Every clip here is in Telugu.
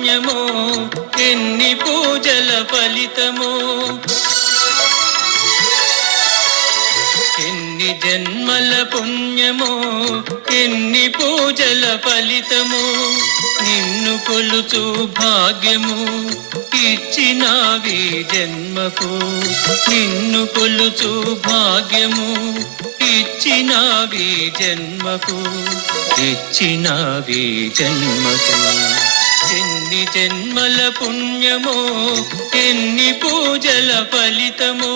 పుణ్యమో ఎన్ని పూజల ఫలితమో ఎన్ని జన్మల పుణ్యమో ఎన్ని పూజల ఫలితమో నిన్ను కొలుచు భాగ్యము ఇచ్చినావి జన్మకు నిన్ను కొలుచు భాగ్యము ఇచ్చినావి జన్మకు ఇచ్చినావి జన్మకు ఎన్ని జన్మల పుణ్యమో ఎన్ని పూజల ఫలితమో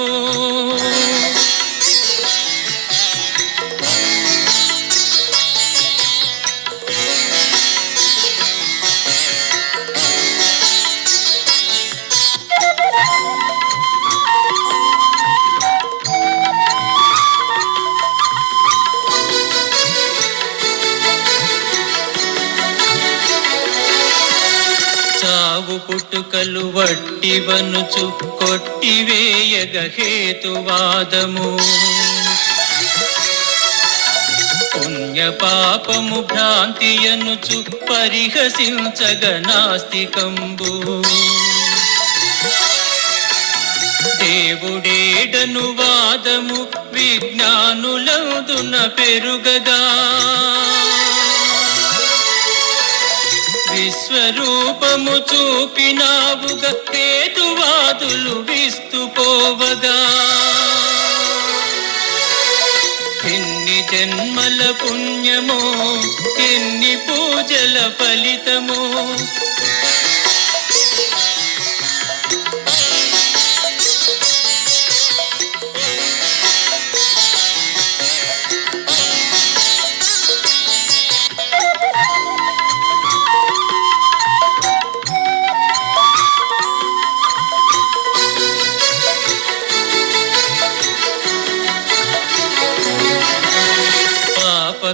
చావు పుట్టుకలు వట్టివనుచు కొట్టివేయగ హేతువాదము పుణ్య పాపము భ్రాంతి అనుచు పరిహసించగ నాస్తికంబు దేవుడేడను వాదము విజ్ఞానులందున పెరుగగా విశ్వరూపము చూపినావుగా హేతువాదులు విస్తుపోవగా ఎన్ని జన్మల పుణ్యమో ఎన్ని పూజల ఫలితమో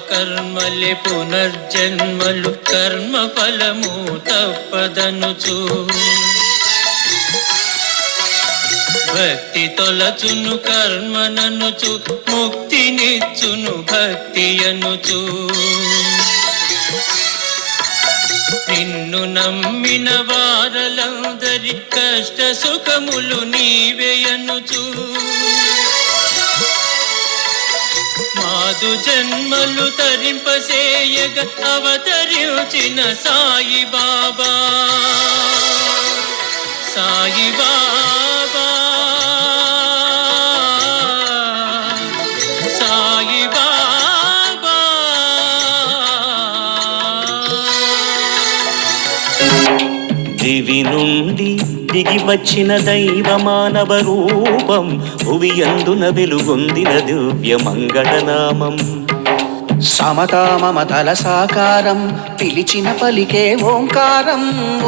కర్మలే పునర్జన్మలు కర్మ ఫలము తప్పదనుచు భక్తి తొలచును కర్మననుచు ముక్తినిచ్చును భక్తి అనుచు నిన్ను నమ్మిన వారలందరి కష్ట సుఖములు నీవే అనుచు మాదు జన్మలు తరింపసేయగ అవతరించిన సాయి బాబా సాయి బాబా సాయి బాబా దివి నుండి దిగి వచ్చిన దైవ మానవ రూపం భువియందున వెలుగొందిన దివ్య మంగళనామం సమతా మమతల సాకారం పిలిచిన పలికే ఓంకారం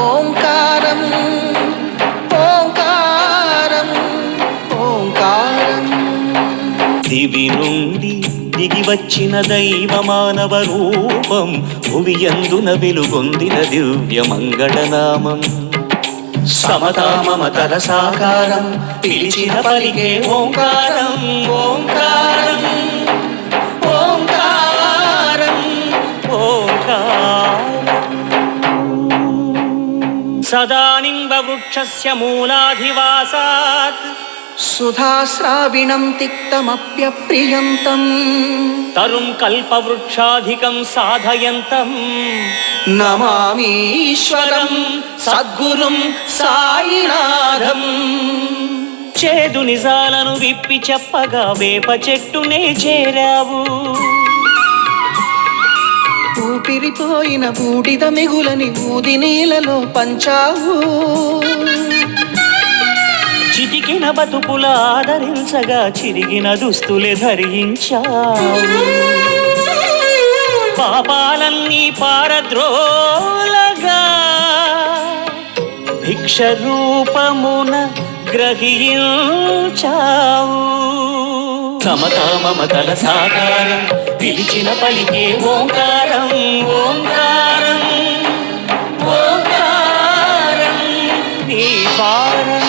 ఓంకారం ఓంకారం ఓంకారం దివి నుండి దిగి వచ్చిన దైవ మానవ రూపం భువియందున వెలుగొందిన దివ్య మంగళనామం సమతా మమతల సాకారం పిలిచిన పలికే ఓంకారం ఓంకారం ఓంకారం ఓంకారం సదానింబ వృక్షస్య మూలాధివాసాత్ సుధాశ్రావిణం తిక్తమప్యప్రియంతం తరుం కల్పవృక్షాధికం సాధయంతం నమామీశ్వరం సద్గురుం సాయినాథం చేదు నిజాలను విప్పి చెప్పగా వేప చెట్టునే చేరావు ఊపిరిపోయిన బూడిద మిగులని ఊది నీలలో పంచావు చితికిన బతుకుల ఆదరించగా చిరిగిన దుస్తులే ధరించావు పాపాలన్నీ పారద్రోలగా భిక్ష రూపమున గ్రహించావు సమతా మమతల సాకారం పిలిచిన పలికే ఓంకారం ఓంకారం ఓంకారం నీ పారం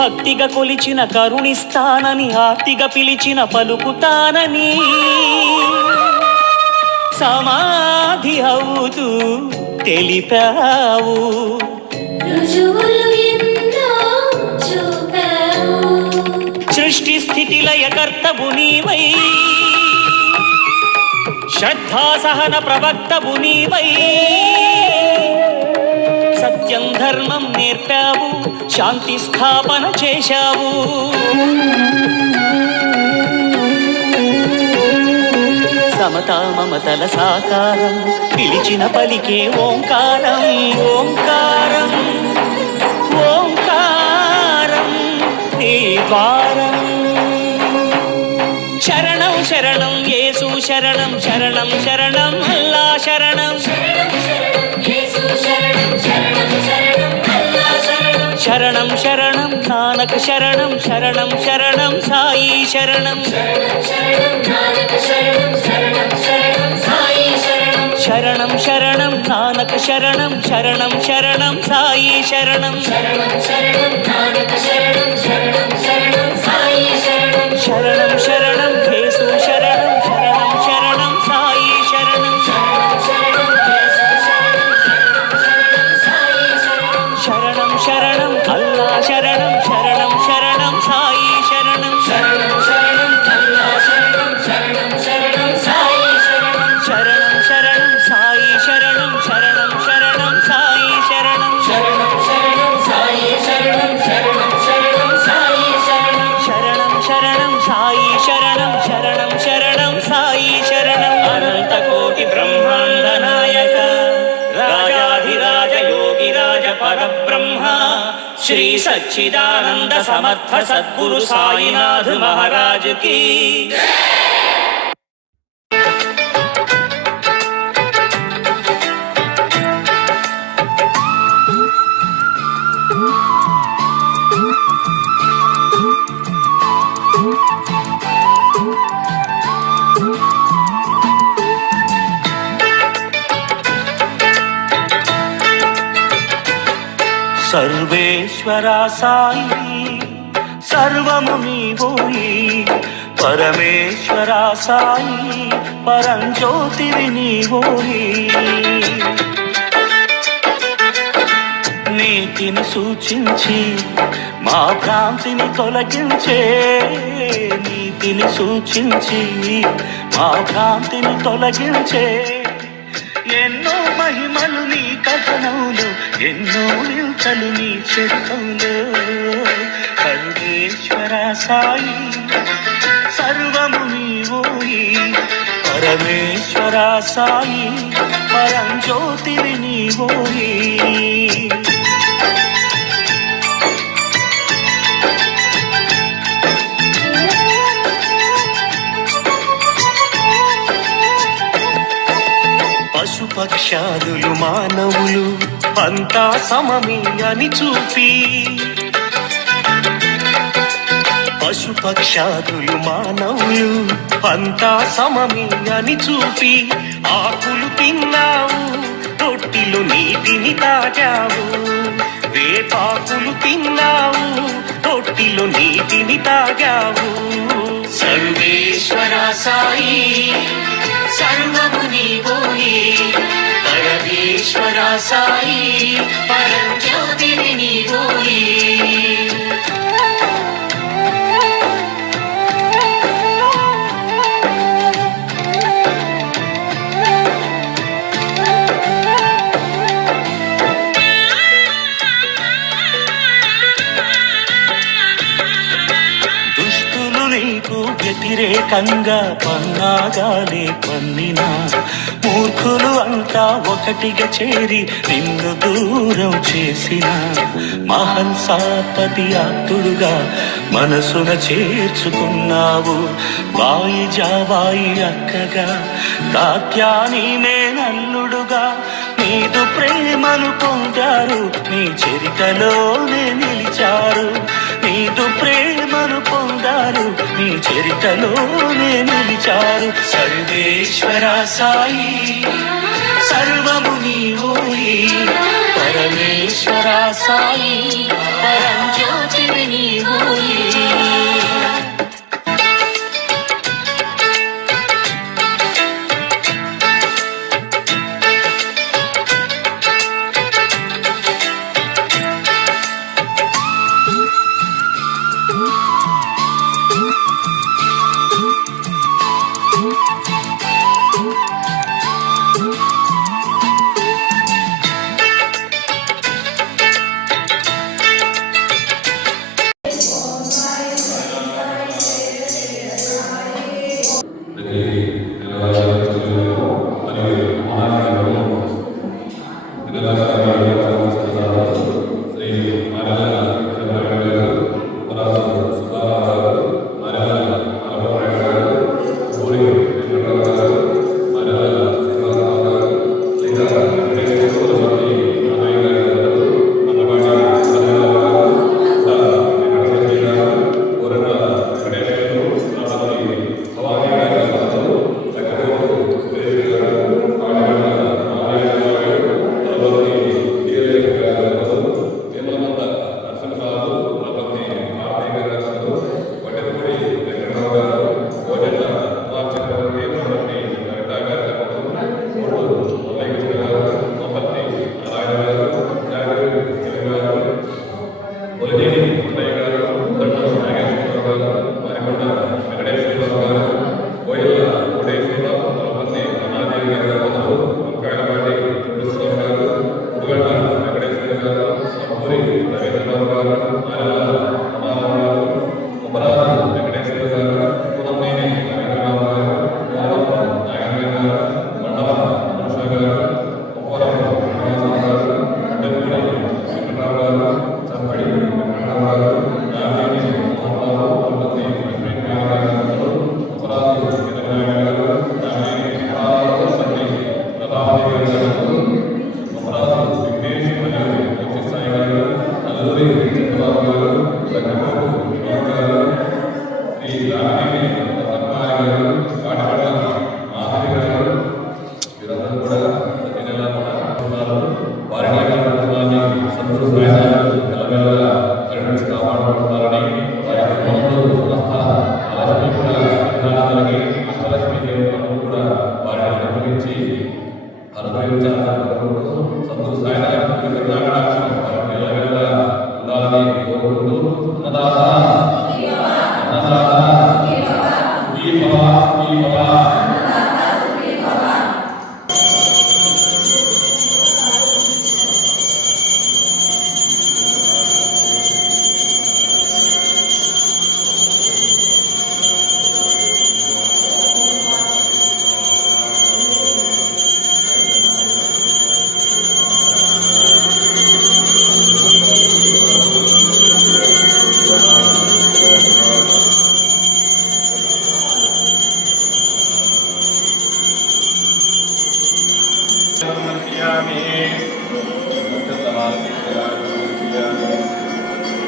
భక్తిగా కొలిచిన కరుణిస్తానని, ఆర్తిగా పిలిచిన పలుకుతానని సమాధి అవుతూ తెలిపావు. రుజువులు ఎన్నో చూపావు. సృష్టి స్థితి లయకర్తవు నీవై, శ్రద్ధా సహన ప్రవక్తవు నీవై, సత్యం ధర్మం నేర్పావు, శాంతి స్థాపన చేశావు. సమతా మమతల సాకారం, పిలిచిన పలికే ఓంకారం. ఓంకారం ఓంకారం నీ ద్వారం. శరణం శరణం యేసు శరణం, శరణం శరణం అల్లా శరణం. శరణం శరణం నానక్ శరణం, శరణం శరణం సాయి శరణం. శరణం శరణం నానక్ శరణం, శరణం శరణం సాయి శరణం. శరణం శరణం యేసు శరణం, శరణం శరణం సాయి శరణం. శరణం శరణం అల్లా శరణం, శరణం శరణం సాయి శరణం. శరణం శరణం సాయి శరణం. శరణం శరణం సాయి శరణం, శరణం శరణం సాయి శరణం. శరణం శరణం సాయి శరణం, శరణం శరణం సాయి శరణం. శరణం శరణం సాయి శరణం, శరణం శరణం సాయి శరణం. అనంత కోటి బ్రహ్మాండ నాయక, రాజాధిరాజ యోగిరాజ పరబ్రహ్మ, శ్రీ సచ్చిదానంద సమర్థ సద్గురు సాయినాథ్ మహారాజ్ కి. సర్వేశ్వర సాయి సర్వము నీవోయి, పరమేశ్వర సాయి పరంజ్యోతివి నీవోయి. నీతిని సూచించి మా భ్రాంతిని తొలగించే, నీతిని సూచించి మా భ్రాంతిని తొలగించే. ఎన్నో మహిమలు నీ కథనంలో, ఎన్నో నిల్చలు నీ చరితంలో. సర్వేశ్వర సాయి సర్వము నీవోయి, పరమేశ్వర సాయి పరంజ్యోతివి నీవోయి. పశుపక్షాదులు మానవులు అంతా సమమి అని చూపి, పశుపక్షాదులు మానవులు అంతా సమమి అని చూపి, ఆకులు తిన్నావు, రొట్టిలో నీటిని తాగావు. వేపాకులు తిన్నావు, రొట్టిలో నీటిని తాగావు. సర్వేశ్వర సాయి సర్వము నీవోయి, పరమేశ్వర సాయి పరంజ్యోతివి నీవోయి. వ్యతిరేకంగా పన్నాగాలే పన్నినా, మూర్ఖులు అంతా ఒకటిగా చేరి నిన్ను దూరం చేసిన, మహల్సాపతి ఆప్తుడుగా మనసున చేర్చుకున్నావు. బాయి జాబాయి అక్కగా, కాత్యాని మేనల్లుడుగా నీదు ప్రేమను పొందారు, నీ చరితలోనే నిలిచారు. నీదు ప్రేమను పొందారు, నీ చరితలోనే నిలిచారు. సర్వేశ్వర సాయి సర్వము నీవోయి, పరమేశ్వర సాయి పరంజ్యోతివి నీవోయి.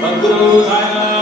Sadhguru Sai Ram.